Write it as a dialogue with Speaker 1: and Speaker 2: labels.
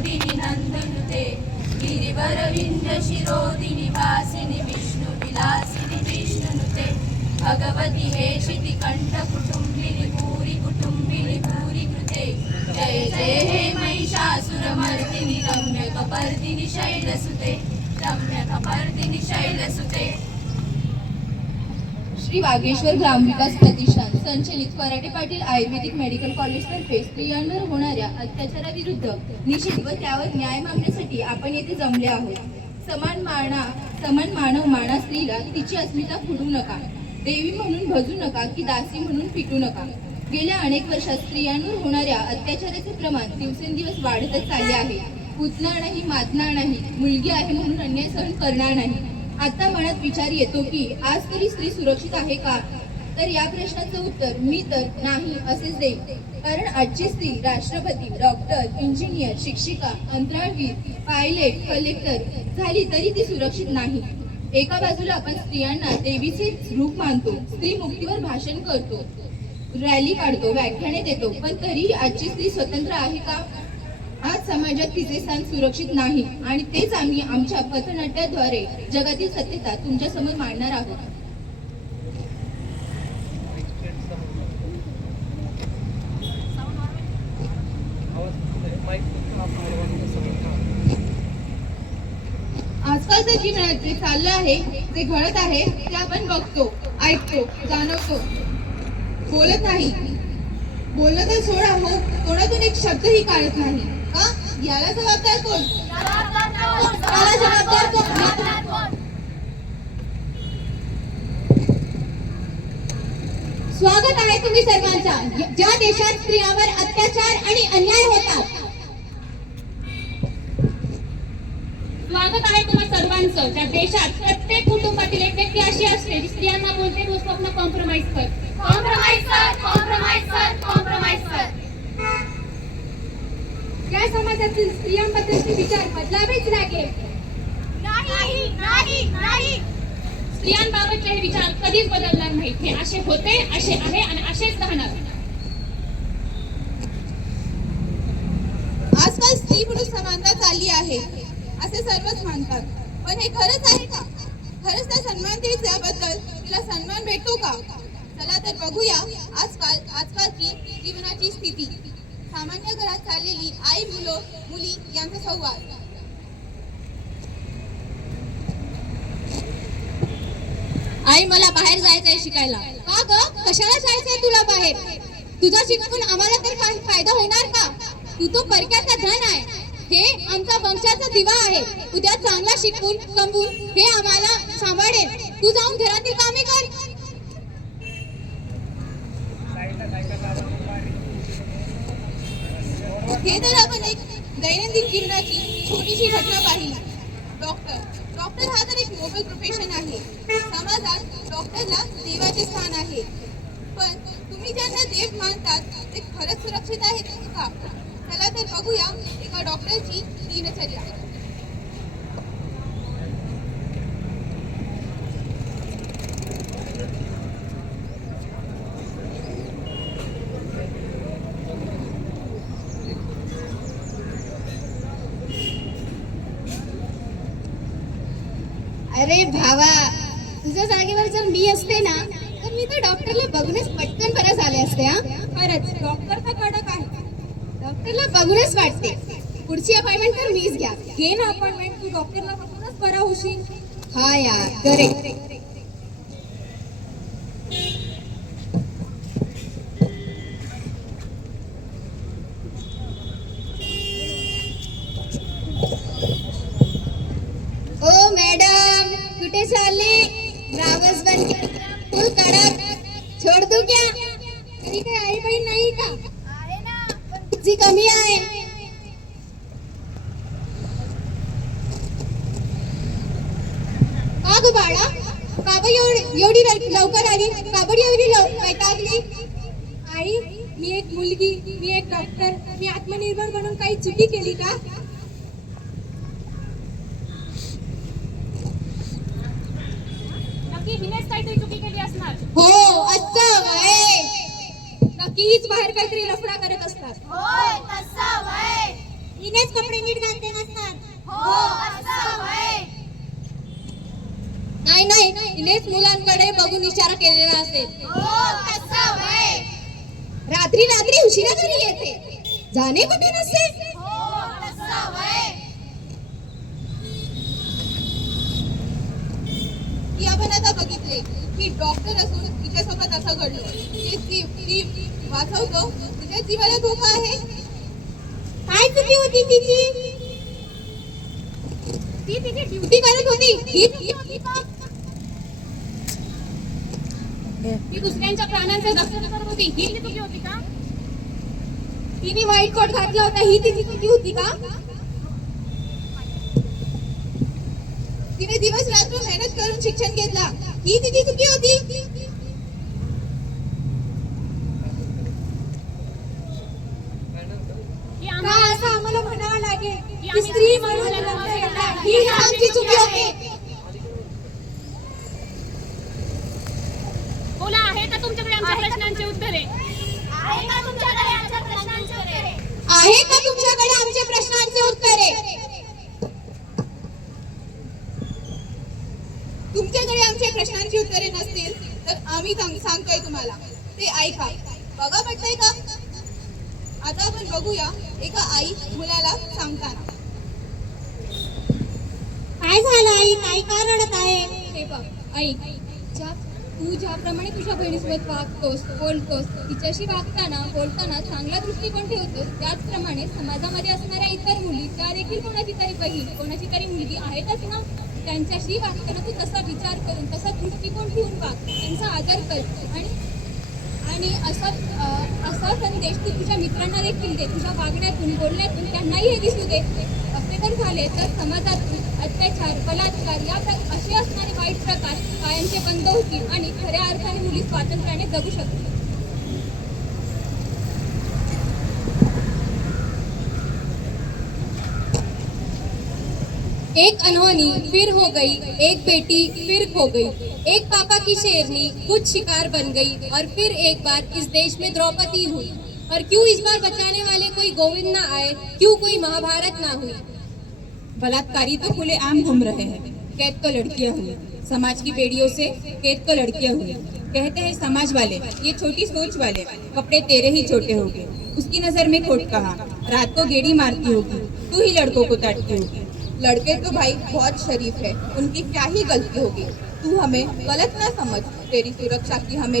Speaker 1: विनोदिनि नन्दनुते गिरिवरविन्द शिरोदिनि वासिनि विष्णुविलासिनि विष्णुनुते। भगवति हेशिति कण्ठकुटुम्बिनि भूरि कुटुम्बिनि भूरि कृते जय जय हे महिषासुरमर्दिनि रम्यकपर्दिनि शैलसुते। रम्यकपर्दिनि शैलसुते
Speaker 2: श्री वागेश्वर ग्रामविकास प्रतिष्ठान संचलित फराटे पाटील आयुर्वेदिक मेडिकल कॉलेजतर्फे स्त्रियांवर होणाऱ्या अत्याचाराविरुद्ध निषेध व त्यावर न्याय मागण्यासाठी आपण येथे जमले आहोत. समान माना समान मानव माना स्त्रीला तिची अस्मिता फुडू नका. देवी म्हणून भजू नका की दासी म्हणून पिटू नका. गेल्या अनेक वर्षात स्त्रियांवर होणाऱ्या अत्याचाराचे प्रमाण दिवसेंदिवस वाढतच चालले आहे. पुतणार नाही मातणार नाही मुलगी आहे म्हणून अन्याय सहन करणार नाही. आता मनात विचार येतो की आज तरी स्त्री सुरक्षित आहे का? तर या प्रश्नाचं उत्तर मी तर नाही असेच देईन. कारण आजची स्त्री राष्ट्रपती डॉक्टर इंजिनियर शिक्षिका अंतराळवीर पायलट कलेक्टर झाली तरी ती सुरक्षित नाही. एका बाजूला आपण स्त्रियांना देवीचे रूप मानतो स्त्री मुक्तीवर भाषण करतो रॅली काढतो व्याख्याने देतो पण तरी आजची स्त्री स्वतंत्र आहे का? आज समाजात तिचे स्थान सुरक्षित नाही आणि तेच आम्ही आमच्या पथनाट्याद्वारे जगातील सत्यता तुमच्यासमोर मांडणार आहोत. आजकालचं जीवनात जे चाललं आहे जे घडत आहे ते आपण बघतो ऐकतो जाणवतो. बोलत नाही. बोलणं तर सोडा हो. तोंडातून एक शब्दही काढत नाही. याला जबाबदार कोण? याला जबाबदार कोण? स्वागत आहे तुम्ही सर्वांचा. ज्या देशात स्त्रियांवर अत्याचार आणि अन्याय होतात.
Speaker 3: स्वागत आहे तुम्हा सर्वांचं. त्या देशात प्रत्येक कुटुंबातील एक व्यक्ती अशी असते जी स्त्रियांना बोलते तो स्वप्न कॉम्प्रोमाइज कर.
Speaker 1: कॉम्प्रोमाइज कर कॉम्प्रोमाइज कर कॉम्प्रोमाइज कर.
Speaker 3: समाजातील स्त्रियांबद्दलचे विचार बदलावेच लागेल.
Speaker 1: नाही नाही नाही
Speaker 3: स्त्रियांबाबतचे हे विचार कधीच बदलणार नाहीत. हे असे होते असे आहे आणि असेच राहणार.
Speaker 2: आजकाल स्त्री पुरुष समानता चालली आहे असे सर्वच मानतात. पण हे खरंच आहे का? खरंच त्या सन्मान त्याबद्दल तिला सन्मान भेटतो का? चला तर बघूया आजकाल आजकालची जीवनाची स्थिती. सामान्य घरात चाललेली आई मुलं मुली यांचा संवाद.
Speaker 3: आई मला बाहेर जायचंय शिकायला.
Speaker 2: का ग? कशाला जायचंय तुला बाहेर? तुझा शिकून आम्हाला तर काही फायदा होणार का? तू तो परक्याचा धन आहे. हे आमचा वंशाचा दिवा आहे. उद्या चांगला शिकवून कमवून हे आम्हाला सांभाळेल. तू जाऊन घरातील कामे कर. हे तर आपण एक दैनंदिन जीवनाची छोटीशी घटना पाहिली. डॉक्टर. डॉक्टर हा तर एक नोबल प्रोफेशन आहे. समाजात डॉक्टरला देवाचे स्थान आहे. पण तुम्ही ज्यांना देव मानतात ते खरंच सुरक्षित आहेत का? चला तर बघूया एका डॉक्टरची दिनचर्या.
Speaker 4: अरे भावा तुझ्या जागेवर जर मी असते ना तर मी तर डॉक्टरला बघूनच पटकन बरं झाले असते हा?
Speaker 2: खरंच डॉक्टर तर कडक आहे.
Speaker 4: डॉक्टरला बघूनच वाटते. पुढची अपॉइंटमेंट तर मीच घ्या.
Speaker 2: घे ना अपॉइंटमेंट तू डॉक्टरला बघूनच बरा होशील.
Speaker 4: हा यार करेक्ट. मॅडम कुठे चालली ब्रावस बन फुल कडक छोड दू क्या? तरी काही आई बहीण नाही का?
Speaker 1: आहे ना पण
Speaker 4: तुझी कमी आहे. का ग बाळा? का ग एवढी एवढी लव- लवकर आली. का बरं एवढी वैतागली?
Speaker 2: आई मी एक मुलगी मी एक डॉक्टर मी आत्मनिर्भर म्हणून काही चुकी केली का
Speaker 3: नक्की हिनेच काहीतरी चुकी केली असणार.
Speaker 4: हो असं वय
Speaker 2: नक्कीच बाहेर काहीतरी लफडा करत असतात.
Speaker 1: होय तसा वय
Speaker 4: तिनेच कपडे नीट घालते नसतात.
Speaker 1: हो असं
Speaker 4: नाही नाही तिनेच मुलांकडे बघून इशारा केलेला असेल.
Speaker 1: हो
Speaker 4: रात्री रात्री उशिरा घरी येते. जाणे कुठे नसते
Speaker 1: हो
Speaker 5: आपण आता बघितले. की डॉक्टर असून तिच्यासोबत असं घडलं. की ती ती वाचवतो. तिच्या जीवाला धोका आहे.
Speaker 4: काय चुकी होती तिची? ती तिची ड्युटी करत होती.
Speaker 3: ती दुसऱ्यांच्या प्राणांचे रक्षण करत होती. ही चुकी होती का?
Speaker 4: तिने व्हाईट कोट घातला होता. ही तिची चुकी होती का?
Speaker 5: तिने दिवस रात्र मेहनत करून शिक्षण घेतला. ही तिची चुकी होती.
Speaker 4: का
Speaker 3: आम्हाला
Speaker 4: असं आम्हाला म्हणावं लागेल की
Speaker 3: आम्ही-
Speaker 4: स्त्री म्हणून जन्मलेल्या ही आमची चुकी होती.
Speaker 3: बोला आहे का तुमच्याकडे आमच्या प्रश्नांची उत्तरे?
Speaker 1: आहे का तुमच्याकडे आमच्या प्रश्नांची उत्तरे?
Speaker 4: आमच्या प्रश्नांचे उत्तरे
Speaker 5: नसतील तर आम्ही सांग- सांगतोय तुम्हाला. ते ऐका. बघा पडतंय का? आता आपण बघूया एका आई मुलाला सांगताना.
Speaker 4: काय झालं आई? काय का रडत आहे?
Speaker 5: हे बघ आई. ज्या तू ज्याप्रमाणे तुझ्या बहिणीसोबत वागतोस बोलतोस तिच्याशी वागताना बोलताना चांगला दृष्टिकोन ठेवतोस त्याचप्रमाणे समाजामध्ये असणाऱ्या इतर मुली त्या देखील कोणाची तरी बहीण कोणाची तरी मुलगी आहेतच ना? त्यांच्याशी वागताना तू तसा विचार करून तसा दृष्टिकोन ठेवून वाग त्यांचा आदर कर. आणि आणि असा असा संदेश तू तुझ्या मित्रांना देखील दे तुझ्या वागण्यातून बोलण्यातून त्यांनाही हे दिसू दे. असे जर झाले तर समाजातून अत्याचार बलात्कार या असे असणारे वाईट प्रकार कायमचे बंद होतील आणि खऱ्या अर्थाने मुली स्वातंत्र्याने जगू शकतील.
Speaker 6: एक अनहोनी फिर हो गई, एक बेटी फिर खो गई। एक पापा की शेरनी कुछ शिकार बन गई और फिर एक बार इस देश में द्रौपदी हुई। और क्यों इस बार बचाने वाले कोई गोविंद ना आए? क्यों कोई महाभारत ना हुई?
Speaker 7: बलात्कारी तो खुले आम घूम रहे हैं। कैद तो लड़कियाँ हुई। समाज की बेड़ियों से कैद तो लड़कियाँ हुई। कहते हैं समाज वाले, ये छोटी सोच वाले, कपड़े तेरे ही छोटे हो गए उसकी नज़र में खोट कहा, रात को गेड़ी मारती होगी, तू ही लड़कों को काटती होगी।
Speaker 5: लड़के तो भाई बहुत शरीफ है उनकी क्या ही गलती होगी? तू हमें गलत ना समझ तेरी सुरक्षा की हमें